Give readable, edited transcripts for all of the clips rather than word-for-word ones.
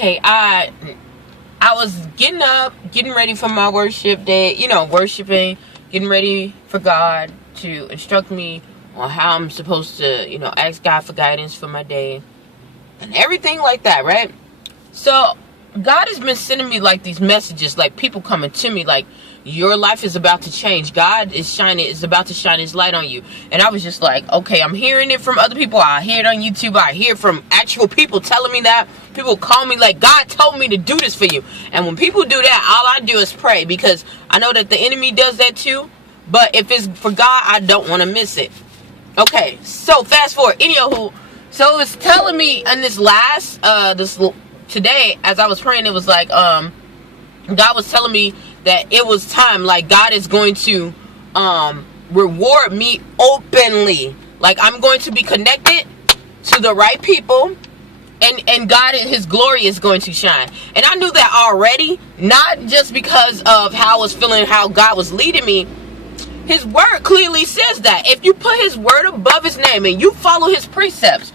Okay, I was getting up, getting ready for my worship day, worshiping, getting ready for God to instruct me on how I'm supposed to, ask God for guidance for my day and everything like that, right? So God has been sending me like these messages, like people coming to me like, your life is about to change. God is about to shine his light on you. And I was just like, okay, I'm hearing it from other people. I hear it on YouTube. I hear it from actual people telling me that. People call me like, God told me to do this for you. And when people do that, all I do is pray, because I know that the enemy does that too. But if it's for God, I don't want to miss it. Okay, so fast forward. Anywho, so it was telling me in this today, as I was praying, it was like, God was telling me that it was time, like God is going to reward me openly. Like I'm going to be connected to the right people, and God, his glory is going to shine. And I knew that already, not just because of how I was feeling, how God was leading me. His word clearly says that if you put his word above his name and you follow his precepts,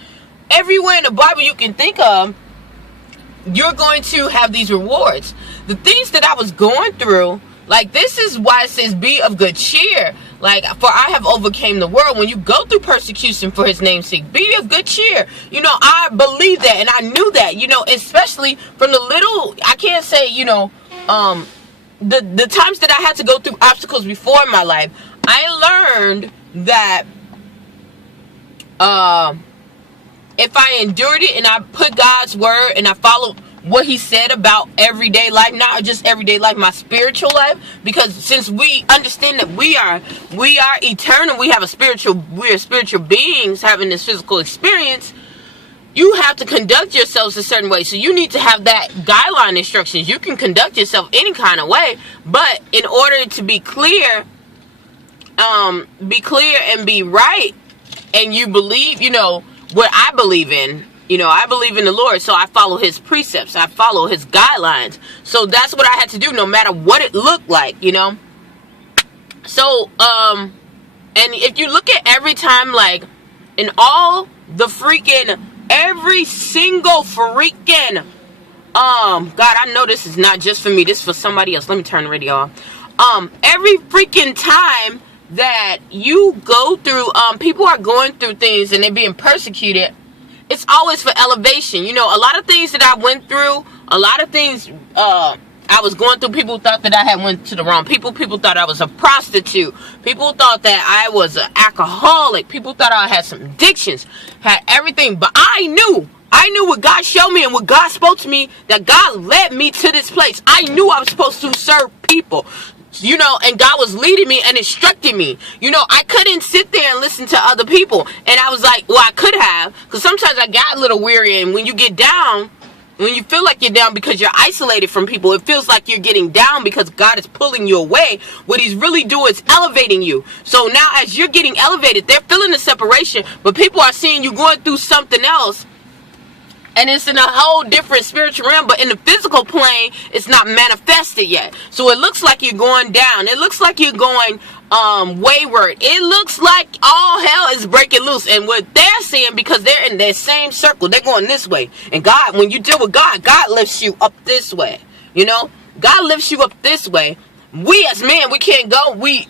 everywhere in the Bible you can think of, you're going to have these rewards. The things that I was going through, like, this is why it says be of good cheer. Like, for I have overcame the world. When you go through persecution for his name's sake, be of good cheer. I believe that, and I knew that, especially from the little, I can't say, the times that I had to go through obstacles before in my life, I learned that if I endured it and I put God's word and I followed what he said about everyday life, not just everyday life, my spiritual life, because since we understand that we are eternal, we're spiritual beings having this physical experience, you have to conduct yourselves a certain way. So you need to have that guideline instructions. You can conduct yourself any kind of way, but in order to be clear and be right, and you believe, what I believe in. I believe in the Lord, so I follow his precepts. I follow his guidelines. So that's what I had to do, no matter what it looked like, So, and if you look at every time, like, in all the every single freaking, God, I know this is not just for me. This is for somebody else. Let me turn the radio off. Every freaking time that you go through, people are going through things and they're being persecuted, it's always for elevation. A lot of things that I went through, a lot of things I was going through, people thought that I had went to the wrong people. People thought I was a prostitute. People thought that I was an alcoholic. People thought I had some addictions, had everything. But I knew what God showed me and what God spoke to me, that God led me to this place. I knew I was supposed to serve people. And God was leading me and instructing me. I couldn't sit there and listen to other people. And I was like, well, I could have, because sometimes I got a little weary. And when you get down, when you feel like you're down because you're isolated from people, it feels like you're getting down because God is pulling you away. What he's really doing is elevating you. So now as you're getting elevated, they're feeling the separation, but people are seeing you going through something else. And it's in a whole different spiritual realm, but in the physical plane, it's not manifested yet. So it looks like you're going down. It looks like you're going wayward. It looks like all hell is breaking loose. And what they're seeing, because they're in their same circle, they're going this way. And God, when you deal with God, God lifts you up this way. God lifts you up this way. We as men, we can't go. We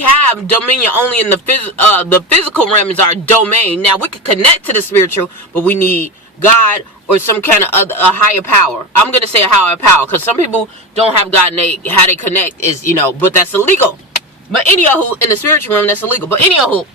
have dominion only in the physical realm is our domain. Now we can connect to the spiritual, but we need God or some kind of a higher power. I'm going to say a higher power, because some people don't have God, and how they connect is, but that's illegal. But anyhow, in the spiritual realm, that's illegal. But anyhow,